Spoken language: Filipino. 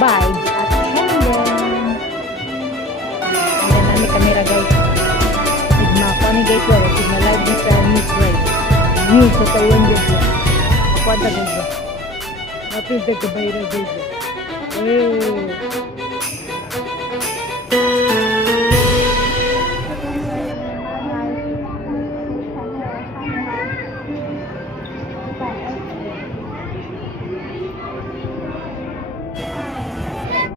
vibes at Shandon. Ayan namin kamera guys. Sigma pa ni guys wala. Sigma live din sa news guys. News sa Taiwan guys. Ako anda guys. Napil taga bayra guys. Eh.